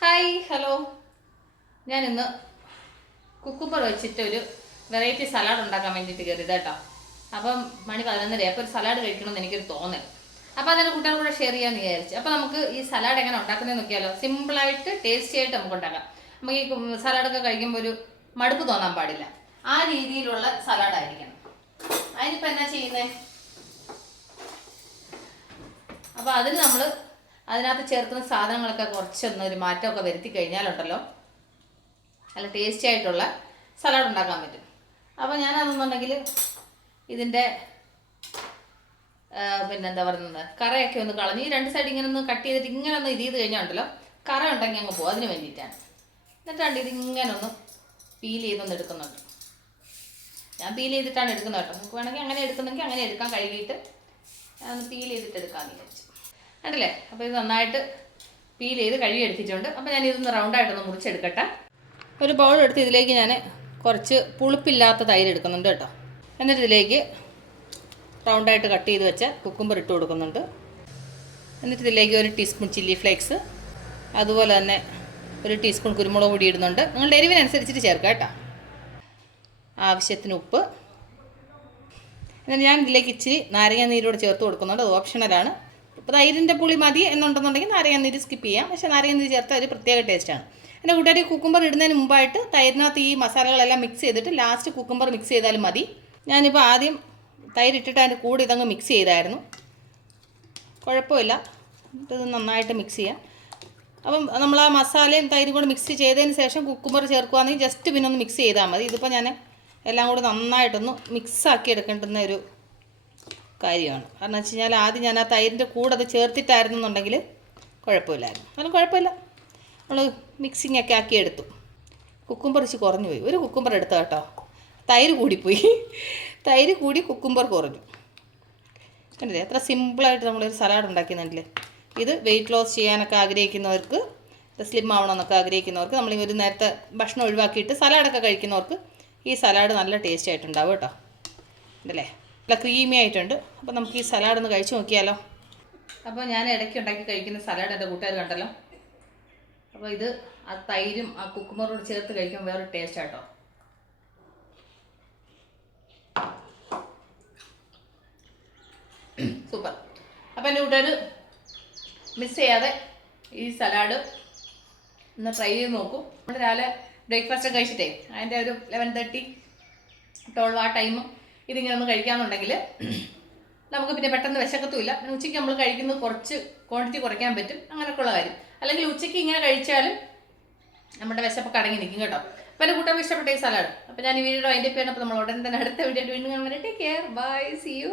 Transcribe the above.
Hi hello. ഞാനിന്ന് cucumber വെച്ചിട്ട് ഒരു വെറൈറ്റി സലാഡ് ഉണ്ടാക്കാൻ വേണ്ടിയിട്ട് കയറിയത് കേട്ടോ. അപ്പം മണി പതിനൊന്നര അപ്പോൾ ഒരു സലാഡ് കഴിക്കണമെന്ന് എനിക്കൊരു തോന്നൽ. അപ്പോൾ അതിനെ കുട്ടികളുടെ കൂടെ ഷെയർ ചെയ്യാമെന്ന് വിചാരിച്ചു. അപ്പോൾ നമുക്ക് ഈ സലാഡ് എങ്ങനെ ഉണ്ടാക്കുന്നത് നോക്കിയാലോ. സിമ്പിളായിട്ട് ടേസ്റ്റി ആയിട്ട് നമുക്ക് ഉണ്ടാക്കാം. നമുക്ക് ഈ സലാഡൊക്കെ കഴിക്കുമ്പോൾ ഒരു മടുപ്പ് തോന്നാൻ പാടില്ല. ആ രീതിയിലുള്ള സലാഡായിരിക്കണം അതിനിപ്പോൾ എന്നാ ചെയ്യുന്നത് അപ്പോൾ അതിന് നമ്മൾ അതിനകത്ത് ചേർക്കുന്ന സാധനങ്ങളൊക്കെ കുറച്ചൊന്ന് ഒരു മാറ്റമൊക്കെ വരുത്തി കഴിഞ്ഞാലുണ്ടല്ലോ. നല്ല ടേസ്റ്റി ആയിട്ടുള്ള സലാഡ് ഉണ്ടാക്കാൻ പറ്റും. അപ്പോൾ ഞാനതെന്നുണ്ടെങ്കിൽ ഇതിന്റെ പിന്നെന്താ പറയുന്നത്? കറയൊക്കെ ഒന്ന് കളഞ്ഞ് ഈ രണ്ട് സൈഡ് ഇങ്ങനെ ഒന്ന് കട്ട് ചെയ്തിട്ട് ഇങ്ങനെ ഒന്ന് ഇത് ചെയ്ത് കഴിഞ്ഞാൽ ഉണ്ടല്ലോ കറ ഉണ്ടെങ്കിൽ അങ്ങ് പോകും അതിന് വേണ്ടിയിട്ടാണ്. എന്നിട്ടാണ്ട് ഇത് ഇങ്ങനെ ഒന്ന് പീൽ ചെയ്തൊന്ന് എടുക്കുന്നുണ്ട്. ഞാൻ പീൽ ചെയ്തിട്ടാണ് എടുക്കുന്നത് കേട്ടോ. നമുക്ക് വേണമെങ്കിൽ അങ്ങനെ എടുക്കുന്നെങ്കിൽ അങ്ങനെ എടുക്കാൻ കഴുകിയിട്ട് പീൽ ചെയ്തിട്ട് എടുക്കാമെന്ന് വിചാരിച്ചു. കണ്ടില്ലേ? അപ്പോൾ ഇത് നന്നായിട്ട് പീൽ ചെയ്ത് കഴുകി എടുത്തിട്ടുണ്ട്. അപ്പോൾ ഞാൻ ഇതൊന്ന് റൗണ്ടായിട്ടൊന്ന് മുറിച്ചെടുക്കട്ടെ. ഒരു ബൗൾ എടുത്ത് ഇതിലേക്ക് ഞാൻ കുറച്ച് പുളിപ്പില്ലാത്ത തൈര് എടുക്കുന്നുണ്ട് കേട്ടോ. എന്നിട്ട് ഇതിലേക്ക് റൗണ്ടായിട്ട് കട്ട് ചെയ്ത് വെച്ച കുക്കുംബർ ഇട്ട് കൊടുക്കുന്നുണ്ട്. എന്നിട്ട് ഇതിലേക്ക് ഒരു ടീസ്പൂൺ ചില്ലി ഫ്ലേക്സ് അതുപോലെ തന്നെ ഒരു ടീസ്പൂൺ കുരുമുളക് പൊടി ഇടുന്നുണ്ട്. നിങ്ങളുടെ എരിവിനനുസരിച്ചിട്ട് ചേർക്കുക കേട്ടോ. ആവശ്യത്തിന് ഉപ്പ്. എന്നിട്ട് ഞാൻ ഇതിലേക്ക് ഇച്ചിരി നാരങ്ങ നീരോട് ചേർത്ത് കൊടുക്കുന്നുണ്ട്. അത് ഓപ്ഷണലാണ് ഇപ്പോൾ തൈരിന്റെ പുളി മതി എന്നുണ്ടെന്നുണ്ടെങ്കിൽ നാരങ്ങ നീര് സ്കിപ്പ് ചെയ്യാം. പക്ഷേ നാരങ്ങ നീര് ചേർത്താൽ ഒരു പ്രത്യേക ടേസ്റ്റാണ് എന്റെ കൂട്ടുകാരി കുക്കുംബർ ഇടുന്നതിന് മുമ്പായിട്ട് തൈരിനകത്ത് ഈ മസാലകളെല്ലാം മിക്സ് ചെയ്തിട്ട് ലാസ്റ്റ് കുക്കുംബർ മിക്സ് ചെയ്താലും മതി. ഞാനിപ്പോൾ ആദ്യം തൈരിട്ടിട്ട് അതിന്റെ കൂടെ ഇതങ്ങ് മിക്സ് ചെയ്തായിരുന്നു. കുഴപ്പമില്ല. ഇത് നന്നായിട്ട് മിക്സ് ചെയ്യാം. അപ്പം നമ്മൾ ആ മസാലയും തൈരും കൂടെ മിക്സ് ചെയ്തതിന് ശേഷം കുക്കുമ്പർ ചേർക്കുകയാണെങ്കിൽ ജസ്റ്റ് പിന്നെ ഒന്ന് മിക്സ് ചെയ്താൽ മതി. ഇതിപ്പോൾ ഞാൻ എല്ലാം കൂടി നന്നായിട്ടൊന്ന് മിക്സാക്കി എടുക്കേണ്ടുന്ന ഒരു കാര്യമാണ്. കാരണം വെച്ച് കഴിഞ്ഞാൽ ആദ്യം ഞാൻ ആ തൈരിന്റെ കൂടെ അത് ചേർത്തിട്ടായിരുന്നു എന്നുണ്ടെങ്കിൽ കുഴപ്പമില്ലായിരുന്നു. എന്നാലും കുഴപ്പമില്ല. നമ്മൾ മിക്സിംഗ് ഒക്കെ ആക്കി എടുത്തു കുക്കുംബർ ഇച്ചിരി കുറഞ്ഞു പോയി. ഒരു കുക്കുംബർ എടുത്ത കേട്ടോ. തൈര് കൂടിപ്പോയി. തൈര് കൂടി കുക്കുംബർ കുറഞ്ഞു. കണ്ടില്ലേ? എത്ര സിമ്പിളായിട്ട് നമ്മളൊരു സലാഡ് ഉണ്ടാക്കുന്നുണ്ടല്ലേ ഇത് വെയിറ്റ് ലോസ് ചെയ്യാനൊക്കെ ആഗ്രഹിക്കുന്നവർക്ക് സ്ലിം ആവണമെന്നൊക്കെ ആഗ്രഹിക്കുന്നവർക്ക് നമ്മൾ ഒരു നേരത്തെ ഭക്ഷണം ഒഴിവാക്കിയിട്ട് സലാഡൊക്കെ കഴിക്കുന്നവർക്ക് ഈ സലാഡ് നല്ല ടേസ്റ്റ് ആയിട്ടുണ്ടാവും കേട്ടോ. ഉണ്ടല്ലേ നല്ല ക്രീമി ആയിട്ടുണ്ട്. അപ്പോൾ നമുക്ക് ഈ സലാഡ് ഒന്ന് കഴിച്ചു നോക്കിയാലോ. അപ്പോൾ ഞാൻ ഇടയ്ക്ക് ഉണ്ടാക്കി കഴിക്കുന്ന സലാഡ് എന്റെ കൂട്ടുകാർ കണ്ടല്ലോ. അപ്പോൾ ഇത് ആ തൈരും ആ കുക്കുമറോട് ചേർത്ത് കഴിക്കാൻ വേറെ ടേസ്റ്റ് ആട്ടോ. സൂപ്പർ അപ്പോൾ എന്റെ കൂട്ടുകാർ മിസ് ചെയ്യാതെ ഈ സലാഡ് ഒന്ന് ട്രൈ ചെയ്ത് നോക്കും. നമ്മൾ രാവിലെ ബ്രേക്ക്ഫാസ്റ്റ് കഴിച്ചിട്ടേ അതിന്റെ ഒരു ലെവൻ തേർട്ടി ട്വൽവ് ആ ടൈം ഇതിങ്ങനെ ഒന്ന് കഴിക്കാമെന്നുണ്ടെങ്കിൽ നമുക്ക് പിന്നെ പെട്ടെന്ന് വിശക്കത്തുമില്ല. ഉച്ചയ്ക്ക് നമ്മൾ കഴിക്കുന്നത് കുറച്ച് ക്വാണ്ടിറ്റി കുറയ്ക്കാൻ പറ്റും. അങ്ങനെയൊക്കെയുള്ള കാര്യം. അല്ലെങ്കിൽ ഉച്ചയ്ക്ക് ഇങ്ങനെ കഴിച്ചാലും നമ്മുടെ വിശപ്പൊക്കെ അടങ്ങി നിൽക്കും കേട്ടോ. അപ്പം എന്റെ കൂട്ടം ഇഷ്ടപ്പെട്ട ഈ സലാഡ് അപ്പോൾ ഞാൻ ഈ വീഡിയോ അതിന്റെ പേരാണ് അപ്പോൾ നമ്മൾ ഉടൻ തന്നെ അടുത്ത വീഡിയോ വീണ്ടും കാണാൻ take care bye see you